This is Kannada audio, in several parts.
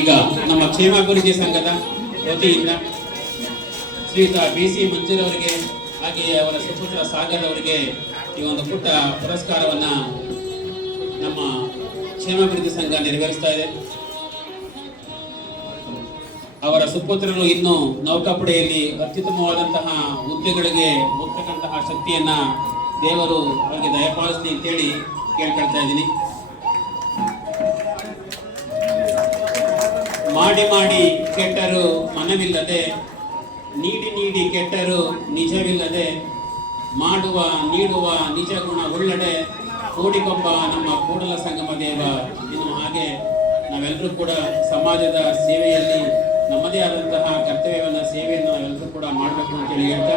ಈಗ ನಮ್ಮ ಕ್ಷೇಮಾಭಿವೃದ್ಧಿ ಸಂಘದ ವತಿಯಿಂದ ಶ್ರೀಯುತ ಬಿ ಸಿ ಮಂಜೂರವರಿಗೆ ಹಾಗೆಯೇ ಅವರ ಸುಪುತ್ರ ಸಾಗರ್ ಅವರಿಗೆ ಈ ಒಂದು ಪುಟ್ಟ ಪುರಸ್ಕಾರವನ್ನು ನಮ್ಮ ಕ್ಷೇಮಾಭಿವೃದ್ಧಿ ಸಂಘ ನೆರವೇರಿಸ್ತಾ ಇದೆ. ಅವರ ಸುಪುತ್ರರು ಇನ್ನು ನೌಕಾಪಡೆಯಲ್ಲಿ ಅತ್ಯುತ್ತಮವಾದಂತಹ ಹುದ್ದೆಗಳಿಗೆ ಹೋಗ್ತಕ್ಕಂತಹ ಶಕ್ತಿಯನ್ನ ದೇವರು ಅವರಿಗೆ ದಯಪಾಲಿಸಲಿ ಅಂತೇಳಿ ಕೇಳ್ಕೊಳ್ತಾ ಇದ್ದೀನಿ. ಮಾಡಿ ಮಾಡಿ ಕೆಟ್ಟರು ಮನವಿಲ್ಲದೆ, ನೀಡಿ ನೀಡಿ ಕೆಟ್ಟರು ನಿಜವಿಲ್ಲದೆ, ಮಾಡುವ, ನೀಡುವ ನಿಜ ಗುಣ ಉಳ್ಳಡೆ ಕೋಡಿಕೊಬ್ಬ ನಮ್ಮ ಕೂಡಲ ಸಂಗಮ ದೇವ. ಇನ್ನು ಹಾಗೆ ನಾವೆಲ್ಲರೂ ಕೂಡ ಸಮಾಜದ ಸೇವೆಯಲ್ಲಿ ನಮ್ಮದೇ ಆದಂತಹ ಕರ್ತವ್ಯವನ್ನು, ಸೇವೆಯನ್ನು ನಾವೆಲ್ಲರೂ ಕೂಡ ಮಾಡಬೇಕು ಅಂತೇಳಿ ಹೇಳ್ತಾ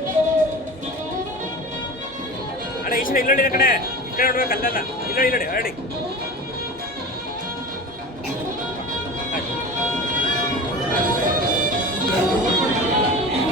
ಓಕೆ ಈಶ್ವರ ಇಲ್ಲ ಇಲ್ಲ ಓಕೆ ಅಣ್ಣ ಈ ಸಲ ಇಲ್ಲ ನೋಡಿ ಕಡೆ ಈ ಕಡೆ ನೋಡ್ಬೇಕು ಅಲ್ಲಲ್ಲ ಇಲ್ಲ ಇಲ್ಲ ನೋಡಿ